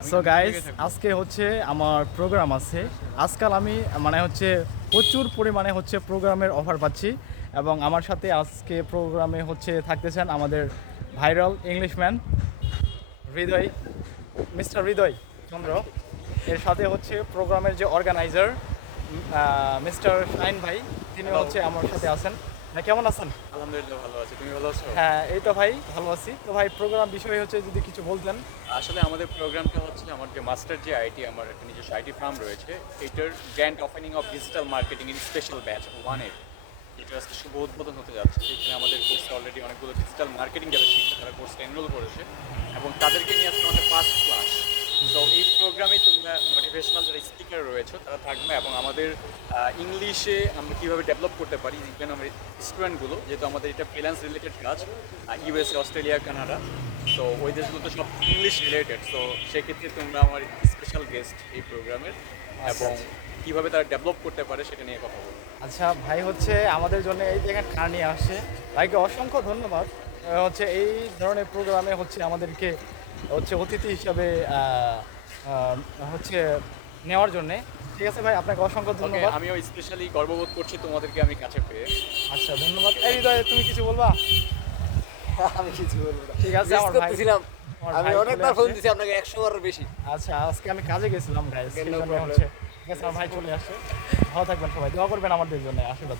So guys আজকে হচ্ছে আমার প্রোগ্রাম আছে। আজকাল আমি প্রচুর পরিমাণে প্রোগ্রামের অফার পাচ্ছি এবং আমার সাথে আজকে প্রোগ্রামে থাকতেছেন আমাদের ভাইরাল ইংলিশম্যান হৃদয়, মিস্টার হৃদয় চন্দ্র। এর সাথে প্রোগ্রামের যে অর্গানাইজার মিস্টার শাইন ভাই, তিনি আমার সাথে আছেন। ভাই কেমন আছেন? আলহামদুলিল্লাহ ভালো আছি। তুমি ভালো আছো? হ্যাঁ এই তো ভাই ভালো আছি। তো ভাই প্রোগ্রাম বিষয়ে যদি কিছু বলতেন। আসলে আমাদের প্রোগ্রামটা হচ্ছে আমার যে মাস্টার যে আইটি, আমার একটা নিজস্ব আইটি ফার্ম রয়েছে, এটার grand opening of digital marketing এর স্পেশাল ব্যাচ 1 এর এটা আজকে শুভ উদ্বোধন হতে যাচ্ছে। এখানে আমাদের কোর্সে অলরেডি অনেকগুলো ডিজিটাল মার্কেটিং যারা শিখছে তারা কোর্সে এনরোল করেছে এবং তাদেরকে নিয়ে আজকে আমাদের ফার্স্ট ক্লাস। তো এই প্রোগ্রামে তোমরা মোটিভেশনাল যারা স্পিকার রয়েছে তারা থাকবে এবং আমাদের ইংলিশে আমরা কীভাবে ডেভেলপ করতে পারি ইভেন আমার স্টুডেন্টগুলো, যেহেতু আমাদের এটা ফ্রিল্যান্স রিলেটেড কাজ, ইউএসএ, অস্ট্রেলিয়া, কানাডা, তো ওই দেশগুলো তো সব ইংলিশ রিলেটেড। তো সেক্ষেত্রে তোমরা আমার স্পেশাল গেস্ট এই প্রোগ্রামের এবং কীভাবে তারা ডেভেলপ করতে পারে সেটা নিয়ে কথা বলবো। আচ্ছা ভাই আমাদের জন্য এই যে এখানে কার নিয়ে আসছে, ভাইকে অসংখ্য ধন্যবাদ। এই ধরনের প্রোগ্রামে আমাদেরকে অতিথি হিসাবে নেওয়ার জন্যে। ঠিক আছে ভাই, আপনাকে অসংখ্য ধন্যবাদ। আমিও স্পেশালি গর্ববোধ করছি তোমাদেরকে আমি কাছে পেয়ে। আচ্ছা ধন্যবাদ। এই হৃদয়, তুমি কিছু বলবা? আমি কিছু বলবো না। ঠিক আছে, আমার ভাই করতেছিলাম। আমার আমি ভাই অনেকবার চলে ফোন আসছে। দিছি আপনাকে 100 বারের বেশি। আচ্ছা আজকে আমি কাজে গেছিলাম গাইস, Okay, সেই no জন্য problem. ঠিক আছে, আমার ভাই চলে আসছে। ভালো থাকবেন সবাই, দোয়া করবেন আমাদের জন্য, আশীর্বাদ।